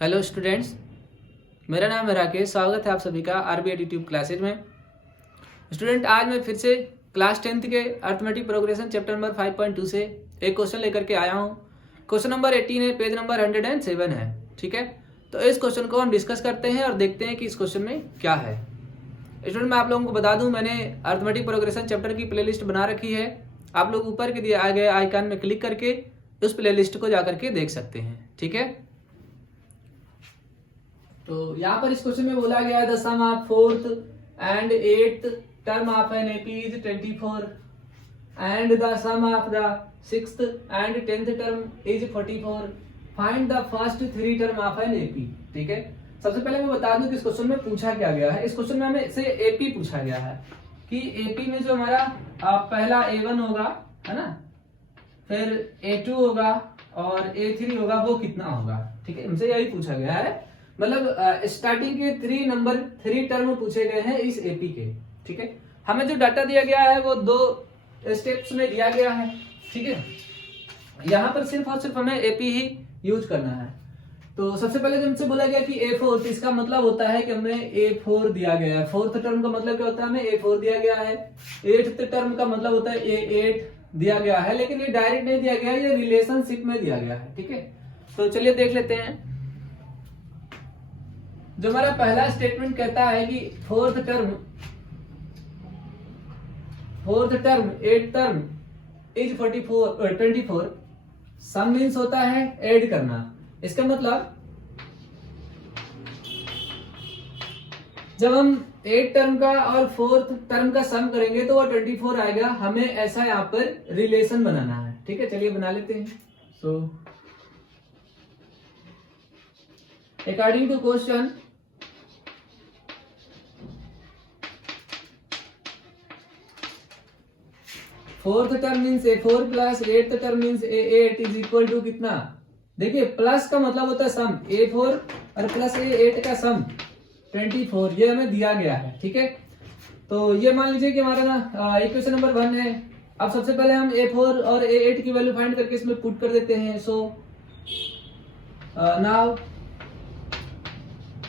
Hello students, मेरा नाम है राकेश। स्वागत है आप सभी का आरबीआई यूट्यूब क्लासेज में। स्टूडेंट, आज मैं फिर से क्लास 10th के अर्थमेटिक प्रोग्रेशन चैप्टर नंबर 5.2 से एक क्वेश्चन लेकर के आया हूँ। क्वेश्चन नंबर 18 है, पेज नंबर 107 है। ठीक है, तो इस क्वेश्चन को हम डिस्कस करते हैं और देखते हैं कि इस क्वेश्चन में क्या है। स्टूडेंट, मैं आप लोगों को बता दूं, मैंने अर्थमेटिक प्रोग्रेशन चैप्टर की प्लेलिस्ट बना रखी है। आप लोग ऊपर के दिए गए आइकन में क्लिक करके उस प्लेलिस्ट को जाकर के देख सकते हैं। ठीक है, तो यहाँ पर इस क्वेश्चन में बोला गया है the sum of fourth and eighth term of an AP is 24 and the sum of the sixth and 10th term is 44। Find the first 3 term of an AP. ठीक है, सबसे पहले मैं बता दूं कि इस क्वेश्चन में पूछा क्या गया है। इस क्वेश्चन में हमें से एपी पूछा गया है कि एपी में जो हमारा पहला A1 होगा, है ना, फिर A2 होगा और A3 होगा, वो कितना होगा। ठीक है, हमसे यही पूछा गया है। मतलब स्टार्टिंग के 3 टर्म पूछे गए हैं इस एपी के। ठीक है, हमें जो डाटा दिया गया है वो 2 स्टेप्स में दिया गया है। ठीक है, यहाँ पर सिर्फ और सिर्फ हमें एपी ही यूज करना है। तो सबसे पहले जो हमसे बोला गया कि A4, इसका मतलब होता है कि हमें A4 दिया गया है। फोर्थ टर्म का मतलब क्या होता है, हमें A4 दिया गया है। 8th टर्म का मतलब होता है A8 दिया गया है, लेकिन ये डायरेक्ट नहीं दिया गया है, ये रिलेशनशिप में दिया गया है। ठीक है, तो चलिए देख लेते हैं। जो हमारा पहला स्टेटमेंट कहता है कि fourth term 8th term is 24। Sum means होता है ऐड करना। इसका मतलब जब हम 8 टर्म का और 4th टर्म का सम करेंगे तो वो 24 आएगा। हमें ऐसा यहाँ पर रिलेशन बनाना है। ठीक है, चलिए बना लेते हैं। So according to question, fourth term means A4 plus 8th term means A8 is equal to कितना। देखिए, प्लस का मतलब होता है सम, A4 और प्लस A8 का सम 24, ये हमें दिया गया है। ठीक है, तो ये मान लीजिए कि हमारा ना इक्वेशन नंबर 1 है। अब सबसे पहले हम A4 और A8 की वैल्यू फाइंड करके इसमें पुट कर देते हैं। So now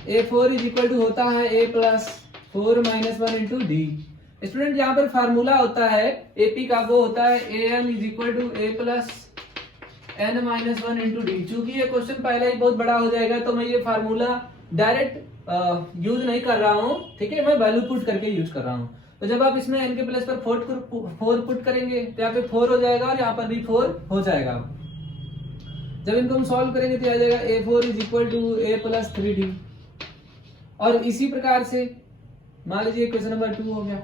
A4 is equal to होता है A plus 4 minus 1 into d. Student, यहाँ पर फार्मूला होता है एपी का, वो होता है AN is equal to A plus N minus 1 into d. चूंकि ये क्वेश्चन पहले ही बहुत बड़ा हो जाएगा तो मैं ये फार्मूला डायरेक्ट यूज नहीं कर रहा हूँ। ठीक है, मैं वैल्यू पुट करके यूज कर रहा हूँ। तो जब आप इसमें n के प्लेस पर 4 पुट करेंगे तो यहाँ पे 4 हो जाएगा और यहाँ पर भी 4 हो जाएगा। जब इनको हम सॉल्व करेंगे तो आ जाएगा A4 is equal to A plus 3D। और इसी प्रकार से मान लीजिए क्वेश्चन नंबर 2 हो गया।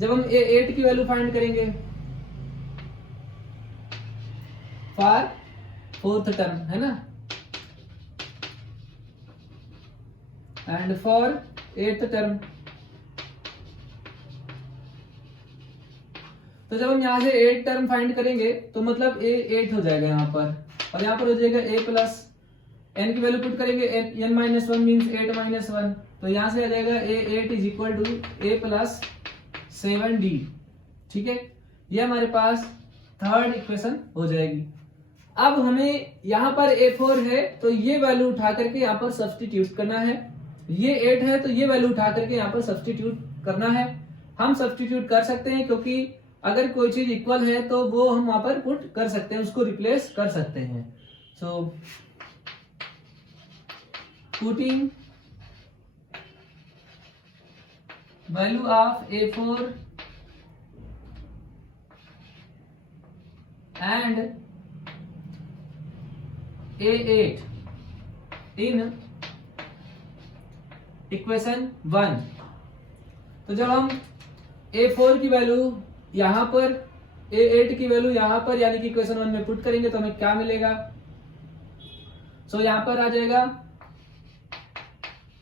जब हम A8 की वैल्यू फाइंड करेंगे फॉर फोर्थ टर्म, है ना, एंड फॉर 8th टर्म, तो जब हम यहां से 8 टर्म फाइंड करेंगे तो मतलब A8 हो जाएगा यहाँ पर, और यहाँ पर हो जाएगा A प्लस n की वैल्यू पुट करेंगे n माइनस 1 मीन्स 8 माइनस 1, तो यहां से आ जाएगा A8 is equal to A plus 7D। ठीक है, ये हमारे पास थर्ड इक्वेशन हो जाएगी। अब हमें यहाँ पर A4 है तो ये वैल्यू उठा करके यहाँ पर सब्स्टिट्यूट करना है। ये 8 है तो ये वैल्यू उठा करके यहाँ पर सब्स्टिट्यूट करना है। हम सब्स्टिट्यूट कर सकते हैं क्योंकि अगर कोई चीज इक्वल है तो वो हम वहां पर पुट कर सकते हैं, उसको रिप्लेस कर सकते हैं। So putting value of A4 and A8 in equation 1। तो जब हम A4 की वैल्यू यहां पर, A8 की वैल्यू यहां पर, यानी कि इक्वेशन 1 में पुट करेंगे तो हमें क्या मिलेगा। सो यहां पर आ जाएगा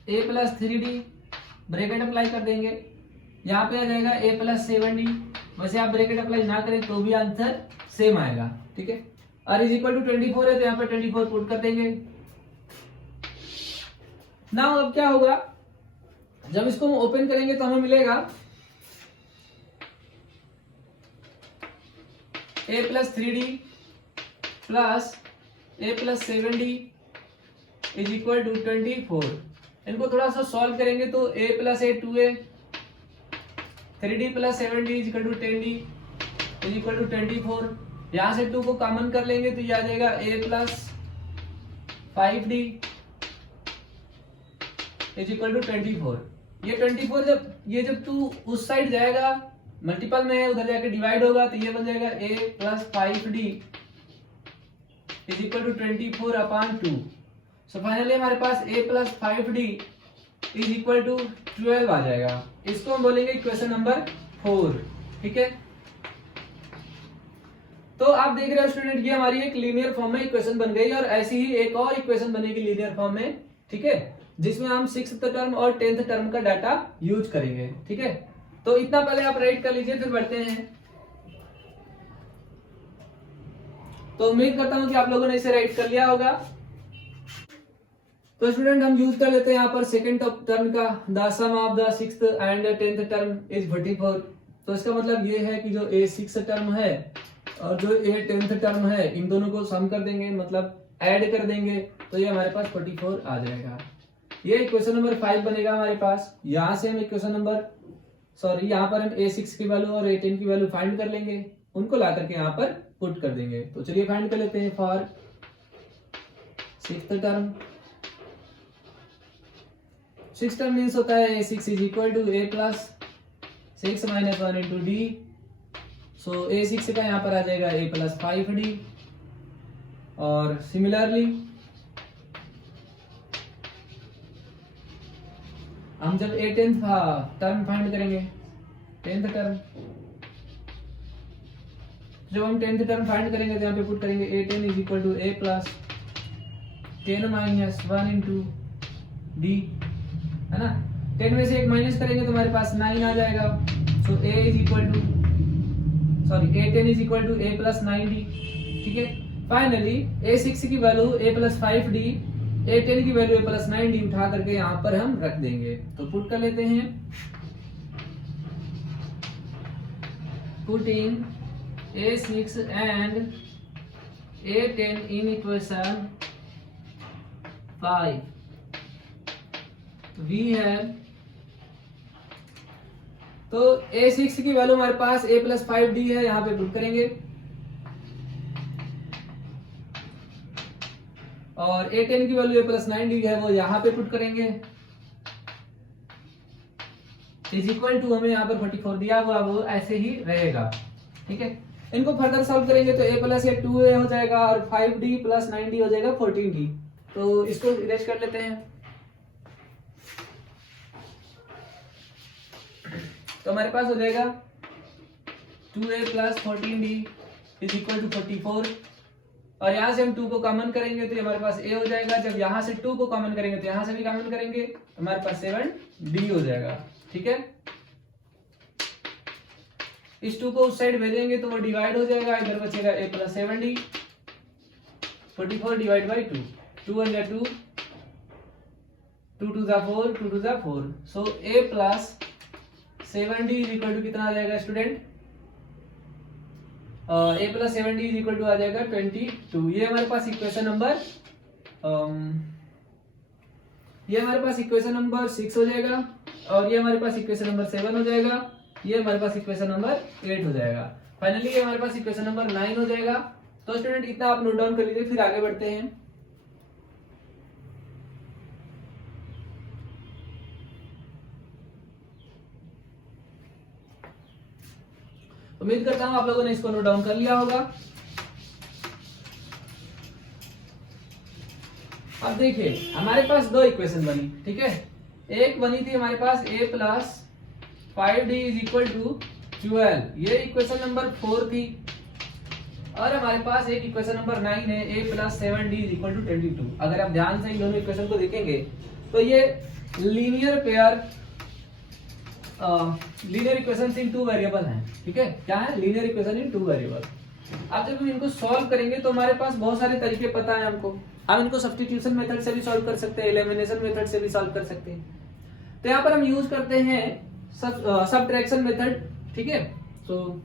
A plus 3D, bracket apply कर देंगे, यहाँ पे आ जाएगा A प्लस 7D। वैसे आप ब्रैकेट अप्लाई ना करें तो भी आंसर सेम आएगा। ठीक है, और इज इक्वल टू 24 है तो यहाँ पर 24 पुट कर देंगे। नाउ अब क्या होगा, जब इसको हम ओपन करेंगे तो हमें मिलेगा A plus 3D plus A plus 7D is equal to 24। इनको थोड़ा सा सॉल्व करेंगे तो a plus a 2a, 3d plus 7d is equal to 10d is equal to 24। यहाँ से 2 को कॉमन कर लेंगे तो ये आ जाएगा a plus 5d is equal to 24। ये 24 जब 2 उस साइड जाएगा, मल्टीपल में है, उधर जाके डिवाइड होगा तो ये बन जाएगा a plus 5d is equal to 24 upon 2। So finally हमारे पास a plus 5d is equal to 12 आ जाएगा। इसको हम बोलेंगे इक्वेशन नंबर 4। ठीक है, तो आप देख रहे हो स्टूडेंट, ये हमारी एक लीनियर फॉर्म में इक्वेशन बन गई और ऐसी ही एक और इक्वेशन बनेगी लीनियर फॉर्म में। ठीक है, जिसमें हम 6th टर्म और 10th टर्म का डाटा यूज करेंगे। ठीक है, तो इतना पहले आप राइट कर लीजिए, फिर बढ़ते हैं। तो उम्मीद करता हूं कि आप लोगों ने इसे राइट कर लिया होगा। तो स्टूडेंट हम यूज कर लेते हैं यहाँ पर सेकंड टर्म का, the sum of the 6th and 10th term is 44। तो इसका मतलब ये है कि जो a 6th टर्म है और जो a 10th टर्म है, इन दोनों को सम कर देंगे, मतलब ऐड कर देंगे, तो ये हमारे पास 44 आ जाएगा। ये इक्वेशन नंबर 5 बनेगा हमारे पास। यहाँ से हम इक्वेशन नंबर यहाँ पर हम a6 की वैल्यू और a10 की वैल्यू फाइंड कर लेंगे, उनको ला करके यहाँ पर पुट कर देंगे। तो चलिए फाइंड कर लेते हैं। For 6th term, 6 term means होता है a6 is equal to a plus 6 minus 1 into d. So a6 का यहाँ पर आ जाएगा a प्लस 5d। और सिमिलरली हम जब a10th टर्म फाइंड करेंगे, 10th टर्म, जब हम 10th टर्म फाइंड करेंगे तो यहाँ पे पुट करेंगे a10 is equal to a plus 10 minus 1 into d, है ना। 10 में से एक माइनस करेंगे तो हमारे पास 9 आ जाएगा। So a is equal to a10 is equal to a plus 9d। ठीक है, फाइनली a6 की value a plus 5d, a10 की वैल्यू a प्लस 9d उठा करके यहाँ पर हम रख देंगे। तो पुट कर लेते हैं। Putting a6 and a10 in equation 5 we have, तो a6 की वैल्यू हमारे पास a प्लस 5d है, यहाँ पे पुट करेंगे। और a10 की वैल्यू a प्लस 9d है, वो यहाँ पे पुट करेंगे। इज इक्वल टू हमें यहाँ पर 44 दिया हुआ, वो ऐसे ही रहेगा। ठीक है, इनको फर्दर सॉल्व करेंगे तो a प्लस 2a हो जाएगा और 5d प्लस 9d हो जाएगा 14d। तो इसको इरेज कर लेते हैं। तो हमारे पास हो जाएगा 2a plus 14d is equal to 44। और यहाँ से हम 2 को कॉमन करेंगे तो हमारे पास a हो जाएगा। जब यहाँ से 2 को कॉमन करेंगे तो यहाँ से भी कॉमन करेंगे, हमारे पास 7d हो जाएगा। ठीक है, इस 2 को उस साइड भेजेंगे तो वो डिवाइड हो जाएगा, इधर बचेगा a plus 7d। 44 divide by 2, 2 1 2, 2 2 4, 2 2 4। So a plus 7d is equal to कितना आ जाएगा student? a plus 7d is equal to आ जाएगा 22। ये हमारे पास इक्वेशन नंबर ये हमारे पास इक्वेशन नंबर 6 हो जाएगा और ये हमारे पास इक्वेशन नंबर 7 हो जाएगा। ये हमारे पास इक्वेशन नंबर 8 हो जाएगा। फाइनली ये हमारे पास इक्वेशन नंबर 9 हो जाएगा। तो स्टूडेंट इतना आप नोट डाउन कर लीजिए, फिर आगे बढ़ते हैं। उम्मीद करता हूं आप लोगों ने इसको नोट डाउन कर लिया होगा। अब देखिए हमारे पास दो इक्वेशन बनी, ठीक है। एक बनी थी हमारे पास a plus 5d is equal to 12, ये इक्वेशन नंबर 4 थी। और हमारे पास एक इक्वेशन नंबर 9 है a plus 7d is equal to 22। अगर आप ध्यान से इन दोनों इक्वेशन को देखेंगे तो ये linear pair linear equation in 2 variable हैं, ठीक है। क्या है? Linear equation in 2 variable. अब जब हम इनको सॉल्व करेंगे तो हमारे पास बहुत सारे तरीके पता है हमको। हम इनको सब्स्टिट्यूशन मेथड से भी सॉल्व कर सकते हैं, एलिमिनेशन मेथड से भी सॉल्व कर सकते हैं। तो यहाँ पर हम यूज करते हैं सबट्रैक्शन मेथड, ठीक है। सो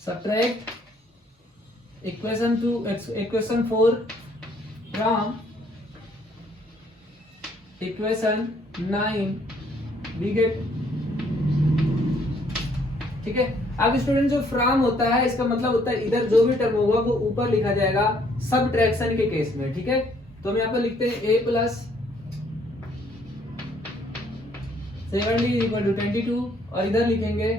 subtract equation 4 from equation 9 we get, ठीक है। अब स्टूडेंट जो फ्रॉम होता है इसका मतलब होता है इधर जो भी टर्म होगा वो ऊपर लिखा जाएगा सबट्रैक्शन के केस में, ठीक है। तो हम यहाँ पर लिखते हैं a plus 7d is equal to 22 और इधर लिखेंगे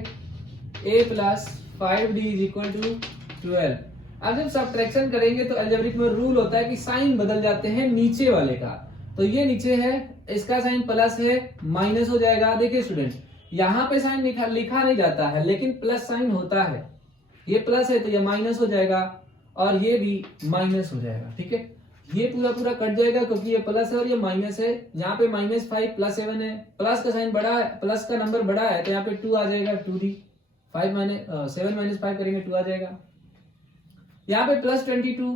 a plus 5d is equal to 12। अब जब सबट्रैक्शन करेंगे तो अलजेब्रिक में रूल होता है कि साइन बदल जाते हैं नीचे वाले का। तो ये नीचे है, इसका साइन प्लस है, माइनस हो जाएगा। देखिए स्टूडेंट, यहाँ पे साइन लिखा नहीं जाता है लेकिन प्लस साइन होता है। ये प्लस है तो ये माइनस हो जाएगा और ये भी माइनस हो जाएगा, ठीक है। ये पूरा पूरा कट जाएगा क्योंकि ये प्लस है और ये माइनस है। यहाँ पे -5 प्लस 7 है, प्लस का साइन बड़ा है, प्लस का नंबर बड़ा है तो यहाँ पे 2 आ जाएगा, 2d। 7 - 5 करेंगे 2 आ जाएगा। यहाँ पे प्लस 22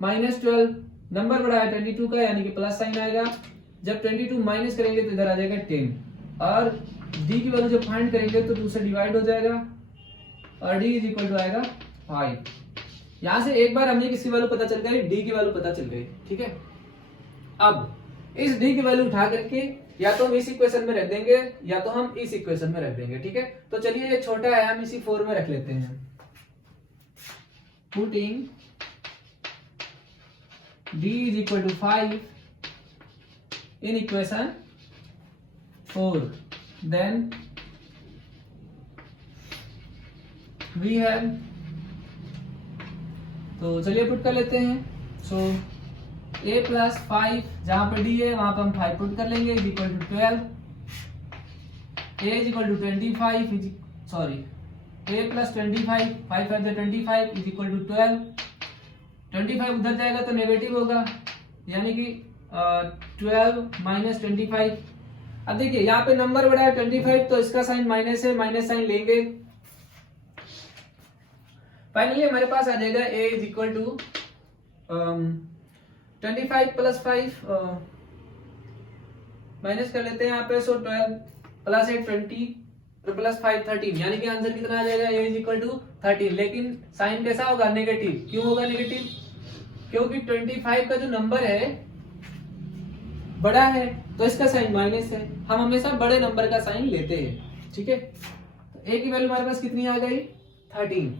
माइनस 12, नंबर बड़ा है 22 का यानी कि प्लस साइन आएगा। जब 22 माइनस करेंगे तो इधर आ जाएगा 10 और d की वैल्यू जब फाइंड करेंगे तो 2 से डिवाइड हो जाएगा और d इज इक्वल टू आएगा 5। यहां से एक बार हमें किसकी वैल्यू पता चल गई, d की वैल्यू पता चल गई, ठीक है। अब इस d की वैल्यू उठा करके या तो हम इस इक्वेशन में रख देंगे या तो हम इस इक्वेशन में रख देंगे, ठीक है। तो चलिए ये छोटा है, हम इसी 4 में रख लेते हैं। Putting d is equal to 5 in equation 4, then we have, तो चलिए पुट कर लेते हैं। सो a प्लस 5 जहां पर d है वहां पर हम 5 पुट कर लेंगे is equal to 12। a is equal to 25 sorry a plus 25 5 5 25 is equal to 12। 25 उधर जाएगा तो नेगेटिव होगा यानी कि 12 माइनस 25। अब देखिए यहाँ पे नंबर बड़ा है 25 तो इसका साइन माइनस है, माइनस साइन लेंगे। फाइनली हमारे पास आ जाएगा a is equal to 25 plus 5 minus कर लेते हैं यहाँ पे। सो 12 प्लस 8 20 प्लस 5 13 यानी कि आंसर कितना आ जाएगा, a इज इक्वल टू 13। लेकिन साइन कैसा होगा, नेगेटिव। क्यों होगा नेगेटिव, क्योंकि 25 का जो नंबर है बड़ा है तो इसका साइन माइनस है। हम हमेशा बड़े नंबर का साइन लेते हैं, ठीक है। तो a की वैल्यू हमारे पास कितनी आ गई, 13।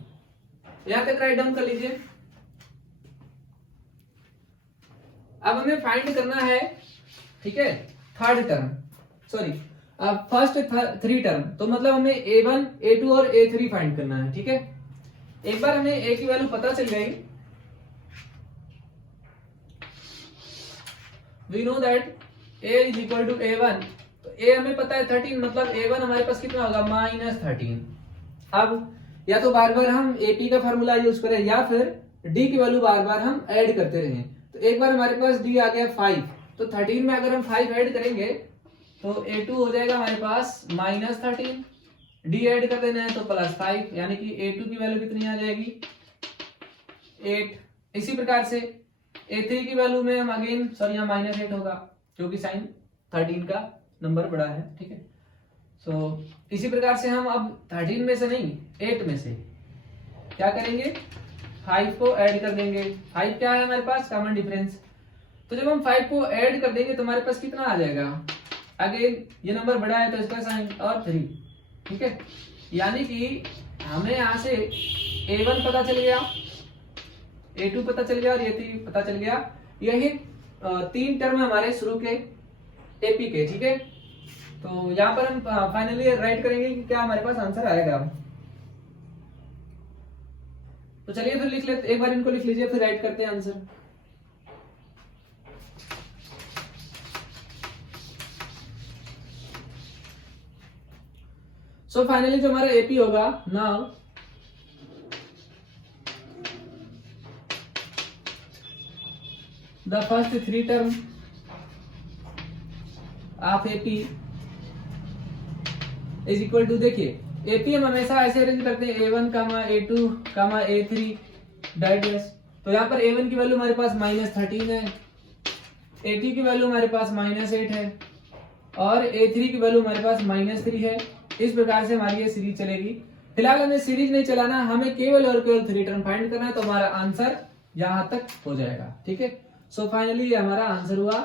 यहां तक राइट डाउन कर लीजिए। अब हमें फाइंड करना है, ठीक है, third term, sorry first 3 term. तो मतलब हमें a1 a2 और a3 फाइंड करना है, ठीक है। एक बार हमें a की वैल्यू पता चल गई, we know that a is equal to a1, तो a हमें पता है 13, मतलब a1 हमारे पास कितना होगा, -13। अब या तो बार बार हम AP का फार्मूला यूज करें या फिर d की वैल्यू बार बार हम ऐड करते रहें। तो एक बार हमारे पास d आ गया 5, तो 13 में अगर हम 5 ऐड करेंगे तो a2 हो जाएगा हमारे पास -13, d ऐड कर देना है तो +5 यानी कि a2 की वैल्यू कितनी आ जाएगी, 8। इसी प्रकार से a3 की वैल्यू में हम अगेन सॉरी यहाँ -8 होगा क्योंकि साइन 13 का नंबर बड़ा है, ठीक है। सो इसी प्रकार से हम अब 13 में से नहीं 8 में से क्या करेंगे, 5 को ऐड कर देंगे। 5 क्या है हमारे पास, कॉमन डिफरेंस। तो जब हम 5 को ऐड कर देंगे तो हमारे पास कितना आ जाएगा, अगेन ये नंबर बड़ा है तो इसका साइन और 3, ठीक है। यानी कि हमें यहाँ से a1 पता चल गया, a2 पता चल गया और a3 पता चल गया। यही 3 टर्म हमारे शुरू के AP के, ठीक है। तो यहाँ पर हम फाइनली राइट करेंगे कि क्या हमारे पास आंसर आएगा। तो चलिए फिर लिख लेते, एक बार इनको लिख लीजिए फिर राइट करते हैं आंसर। सो फाइनली जो हमारा AP होगा, now the first 3 term of AP is equal to, देखिए AP हम हमेशा ऐसे अरेंज करते हैं A1, A2, A3 डायरेक्ट। तो यहाँ पर A1 की वैल्यू हमारे पास -13 है, A2 की वैल्यू हमारे पास -8 है और A3 की वैल्यू हमारे पास -3 है। इस प्रकार से हमारी ये सीरीज चलेगी। फिलहाल हमें सीरीज नहीं चलाना, हमें केवल और केवल 3 टर्म फाइंड करना है, तो हमारा आंसर यहाँ तक हो जाएगा। ठीक है, सो फाइनली हमारा आंसर हुआ